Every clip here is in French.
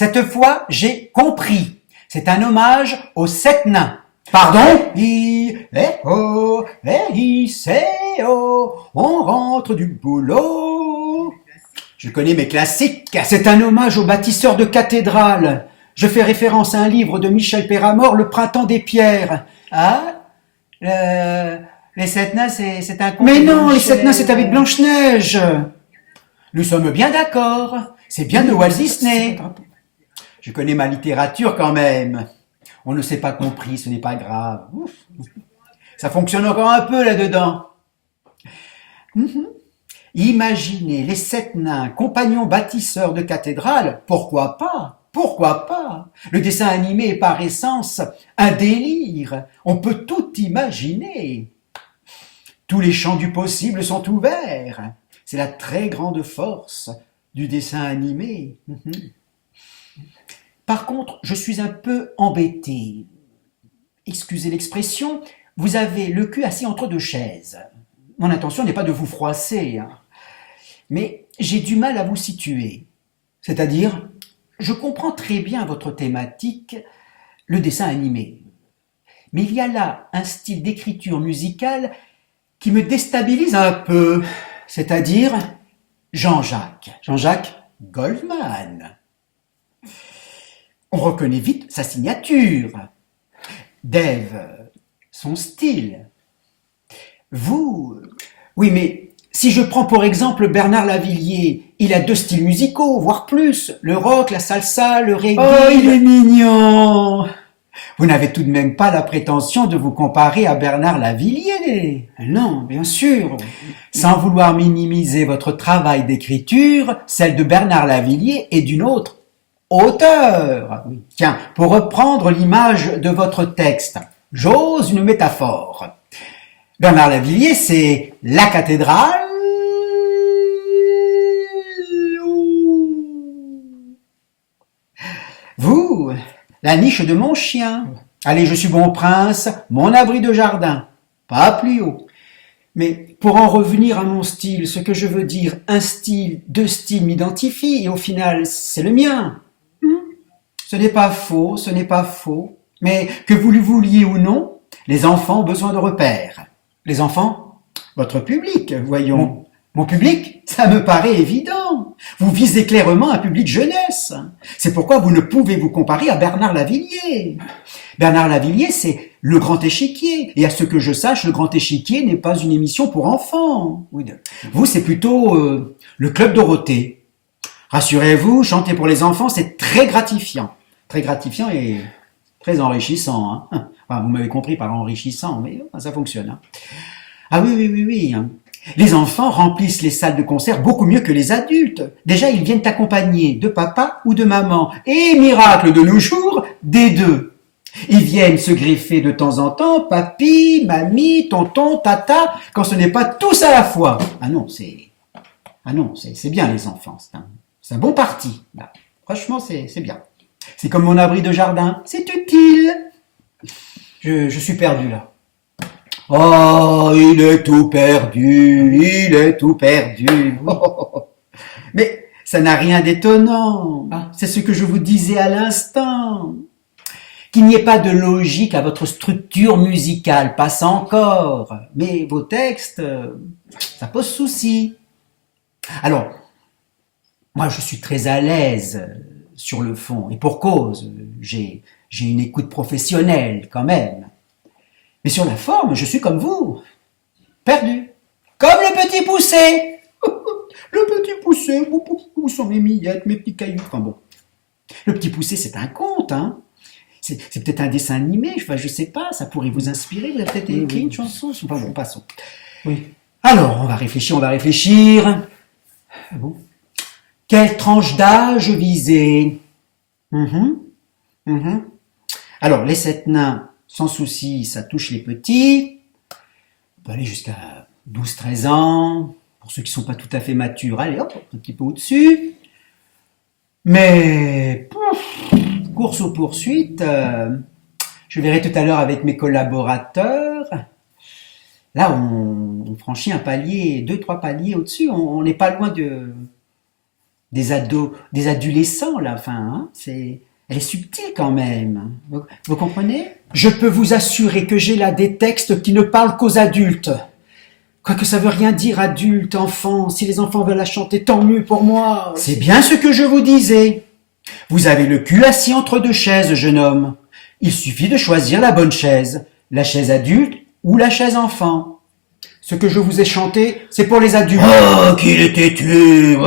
Cette fois, j'ai compris. C'est un hommage aux 7 nains. Pardon? On rentre du boulot. Je connais mes classiques. C'est un hommage aux bâtisseurs de cathédrales. Je fais référence à un livre de Michel Péramore, Le printemps des pierres. Ah, les 7 nains, c'est un conte. Mais non, les 7 nains, c'est avec Blanche-Neige. Nous sommes bien d'accord. C'est bien de Walt Disney. Je connais ma littérature quand même. On ne s'est pas compris, ce n'est pas grave. Ouf. Ça fonctionne encore un peu là-dedans. Imaginez les 7 nains, compagnons bâtisseurs de cathédrales, pourquoi pas? Pourquoi pas? Le dessin animé est par essence un délire. On peut tout imaginer. Tous les champs du possible sont ouverts. C'est la très grande force du dessin animé. Par contre, je suis un peu embêté. Excusez l'expression, vous avez le cul assis entre 2 chaises. Mon intention n'est pas de vous froisser, hein. Mais j'ai du mal à vous situer. C'est-à-dire, je comprends très bien votre thématique, le dessin animé. Mais il y a là un style d'écriture musicale qui me déstabilise un peu. C'est-à-dire Jean-Jacques Goldman. On reconnaît vite sa signature. Dave, son style. Vous, oui, mais si je prends pour exemple Bernard Lavillier, il a 2 styles musicaux, voire plus, le rock, la salsa, le reggae. Oh, il est mignon. Vous n'avez tout de même pas la prétention de vous comparer à Bernard Lavillier. Non, bien sûr. Sans vouloir minimiser votre travail d'écriture, celle de Bernard Lavillier est d'une autre auteur. Tiens, pour reprendre l'image de votre texte, j'ose une métaphore. Bernard Lavillier, c'est la cathédrale. Vous, la niche de mon chien. Allez, je suis bon prince, mon abri de jardin. Pas plus haut. Mais pour en revenir à mon style, ce que je veux dire, un style, 2 styles m'identifient et au final, c'est le mien. Ce n'est pas faux, ce n'est pas faux. Mais que vous le vouliez ou non, les enfants ont besoin de repères. Les enfants, votre public, voyons. Mon public, ça me paraît évident. Vous visez clairement un public jeunesse. C'est pourquoi vous ne pouvez vous comparer à Bernard Lavillier. Bernard Lavillier, c'est le grand échiquier. Et à ce que je sache, le grand échiquier n'est pas une émission pour enfants. Vous, c'est plutôt le Club Dorothée. Rassurez-vous, chanter pour les enfants, c'est très gratifiant. Très gratifiant et très enrichissant. Hein. Enfin, vous m'avez compris par enrichissant, mais ça fonctionne. Hein. Ah oui. Hein. Les enfants remplissent les salles de concert beaucoup mieux que les adultes. Déjà, ils viennent accompagnés de papa ou de maman. Et miracle de nos jours, des 2. Ils viennent se greffer de temps en temps, papy, mamie, tonton, tata, quand ce n'est pas tous à la fois. Ah non, c'est bien les enfants. C'est un bon parti. Là. Franchement, c'est bien. C'est comme mon abri de jardin. C'est utile. Je suis perdu là. Oh, il est tout perdu. Mais ça n'a rien d'étonnant. C'est ce que je vous disais à l'instant. Qu'il n'y ait pas de logique à votre structure musicale, passe encore. Mais vos textes, ça pose souci. Alors, moi je suis très à l'aise sur le fond, et pour cause, j'ai une écoute professionnelle quand même. Mais sur la forme, je suis comme vous, perdu. Comme le petit poussé. Le petit poussé, où sont mes miettes, mes petits cailloux. Enfin bon, le petit poussé, c'est un conte, hein. C'est peut-être un dessin animé, enfin, je sais pas, ça pourrait vous inspirer, vous avez peut-être écrit une chanson. Enfin bon, passons. Oui. Alors, on va réfléchir. Bon. Quelle tranche d'âge viser? Alors, les 7 nains, sans souci, ça touche les petits. On peut aller jusqu'à 12-13 ans. Pour ceux qui ne sont pas tout à fait matures, allez hop, un petit peu au-dessus. Mais, course aux poursuites, je verrai tout à l'heure avec mes collaborateurs. Là, on franchit un palier, 2-3 paliers au-dessus. On n'est pas loin des ados, des adolescents, là, enfin, hein, elle est subtile quand même. Vous comprenez? Je peux vous assurer que j'ai là des textes qui ne parlent qu'aux adultes. Quoique ça veut rien dire adulte, enfant, si les enfants veulent la chanter, tant mieux pour moi. C'est bien ce que je vous disais. Vous avez le cul assis entre deux chaises, jeune homme. Il suffit de choisir la bonne chaise, la chaise adulte ou la chaise enfant. Ce que je vous ai chanté, c'est pour les adultes. Oh, qu'il est têtu!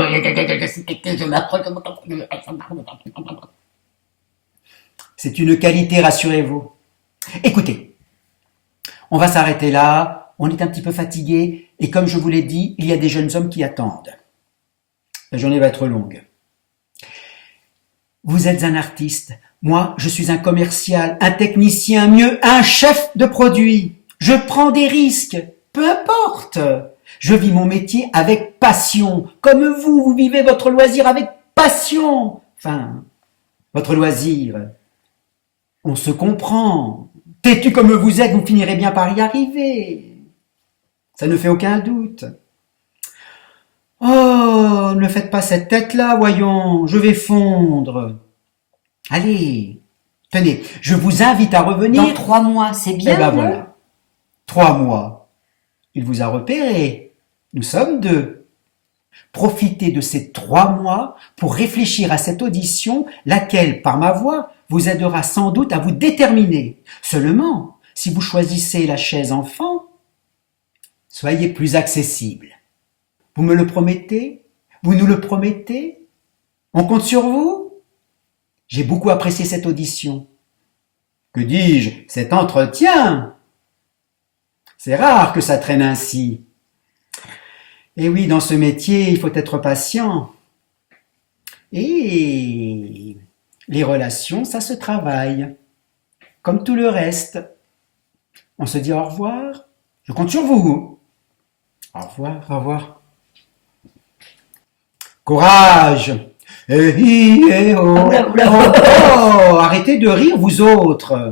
C'est une qualité, rassurez-vous. Écoutez, on va s'arrêter là, on est un petit peu fatigué, et comme je vous l'ai dit, il y a des jeunes hommes qui attendent. La journée va être longue. Vous êtes un artiste, moi je suis un commercial, un technicien, mieux, un chef de produit. Je prends des risques, peu importe. Je vis mon métier avec passion, comme vous, vous vivez votre loisir avec passion. Enfin, votre loisir, on se comprend. Têtu comme vous êtes, vous finirez bien par y arriver. Ça ne fait aucun doute. Oh, ne faites pas cette tête-là, voyons, je vais fondre. Allez, tenez, je vous invite à revenir. Dans 3 mois, c'est bien, Eh ben non? voilà, 3 mois. Il vous a repéré. Nous sommes 2. Profitez de ces 3 mois pour réfléchir à cette audition, laquelle, par ma voix, vous aidera sans doute à vous déterminer. Seulement, si vous choisissez la chaise enfant, soyez plus accessible. Vous me le promettez? Vous nous le promettez? On compte sur vous? J'ai beaucoup apprécié cette audition. Que dis-je, cet entretien? C'est rare que ça traîne ainsi. Et oui, dans ce métier, il faut être patient. Et les relations, ça se travaille. Comme tout le reste. On se dit au revoir. Je compte sur vous. Au revoir, au revoir. Courage! Oh, arrêtez de rire, vous autres!